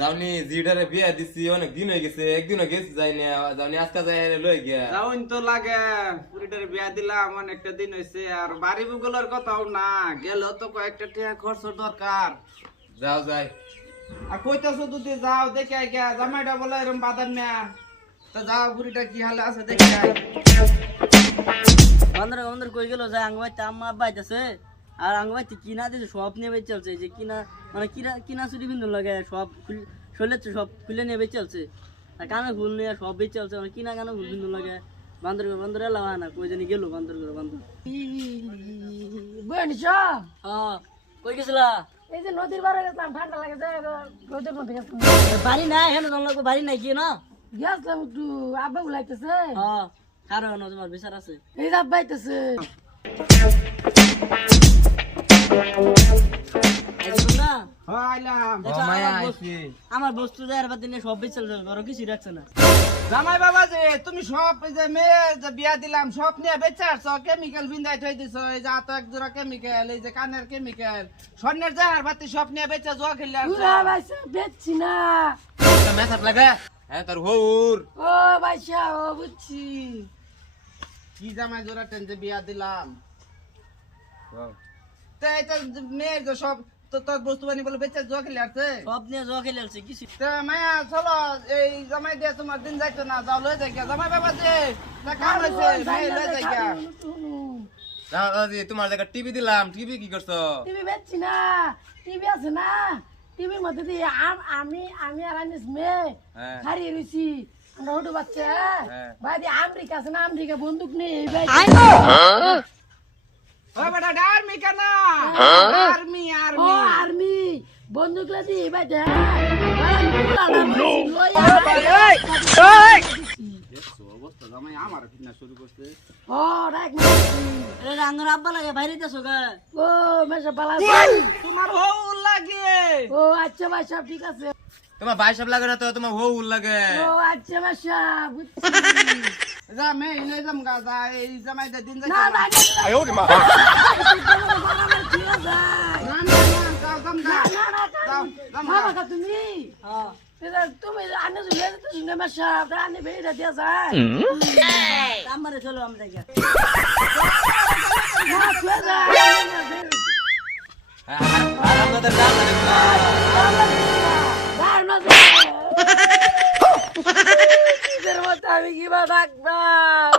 যাওনি জিডারে বিয়া দিছি অনেক দিন হয়ে গেছে, একদিনও গেছি যাই না, যাওনি আজকে যাই লই গিয়া। যাওন তো লাগে পুরিটার বিয়া দিলাম অনেকটা দিন হয়েছে আর বাড়ি বুগলের কথাও না গেল তো কয়েকটা টাকা খরচ দরকার। যাও যাই। আর কইতাছো যদি যাও দেখে আই গিয়া জামাইটা বলে এরকম বাদান না তা যাও পুরিটা কি হালে আছে দেখে আই। বন্ধুরা বন্ধুরা কই গেল যায় আঙ্গবাইতে আম্মা আব্বা আইতাছে আর আঙ্গবাইতে কিনা দিছে সব নিয়ে বেঁচে চলছে যে কিনা মানে কিনা চুরি বিন্দু লাগে সব শৈলে সব খুলে নিয়ে বেঁচে চলছে আর কানে ফুল নিয়ে সব বেঁচে চলছে মানে কিনা কানে ফুল বিন্দু লাগে বান্দর করে বান্দর এলাম না কই জানি গেল বান্দর করে বান্দর বুঝছো হ্যাঁ কই গেছিলা এই যে নদীর পাড়ে গেছিলাম ঠান্ডা লাগে যায় রোদের মধ্যে গেছিলাম বাড়ি নাই হেন লাগবে বাড়ি নাই কি না গেছিলাম একটু আব্বা গুলাইতেছে হ্যাঁ কারণ তোমার বিচার আছে এই যে আব্বা আইতেছে না হ্যাঁ আইলাম। দেখো, মায়া আমার আইছি। আমার বস্তু দেওয়ার বাদ দিনে সব বেচে চলছে ধরো কিছু রাখছে না জামাই বাবা যে তুমি সব এই যে মেয়ে যে বিয়া দিলাম সব নিয়ে বেঁচে আসছো কেমিক্যাল বিন্দাই থই দিছো এই যে তো এক জোড়া কেমিক্যাল এই যে কানের কেমিক্যাল স্বর্ণের জাহার বাতি সব নিয়ে বেঁচে জোয়া খেলে পুরা বাইসা বেচছি না একটা মেসাজ লাগে হ্যাঁ তোর হউর ও বাইসা ও বুঝছি কি জামাই জোড়া টেন যে বিয়া দিলাম তাই তো মেয়ের যে সব তো তোর বস্তু বানি বলে বেঁচে জোয়া খেলে আসছে সব নিয়ে জোয়া খেলে আছে কিছু তা মায়া চলো এই জামাই দিয়ে তোমার দিন যাইতো না যাও লয়ে যাই গিয়া। জামাই বাবা যে না কাম হয়েছে মেয়ে লয়ে যাই গিয়া। তোমার জায়গা টিভি দিলাম, টিভি কি করছো? টিভি বেচছি না টিভি আছে না টিভির মধ্যে দিয়ে আমি আর আনিস মেয়ে হ্যাঁ। হারিয়ে রয়েছি আমরা ছোট বাচ্চা হ্যাঁ। বাইরে আমেরিকা আছে না আমেরিকা বন্দুক নেই এই ভাই ও বেটা আর্মি কেন আর্মি ও আর্মি আর্মি বন্দুক লাদি এই ভাই দেখ অবস্থা জামাই আমার ফিটনা শুরু করছে। ও রাখ আরে রাঙ্গর আব্বা লাগে বাইরে যাছো গা ও মেশা পালা তোমার হউ লাগে ও আচ্ছা ভাই সব ঠিক আছে তোমার ভাই সব লাগে না তো তোমার হউর লাগে। ও আচ্ছা মাসা বুঝছি যা মে ইলে জাম গা যা এই জামাই দে দিন যাই না না আয় ওরে মা। না যাও জাম গা যাও জাম গা বাবা তুমি হ্যাঁ তুমি আনে জুলে তো শুনে মাসা আনে বেড়া দিয়া যায় আমারে চলো আমরা গিয়া না শুয়ে যায় আর আমাদের দাম লাগে না। আর না কিদের মতো আমি কিবা থাকতাম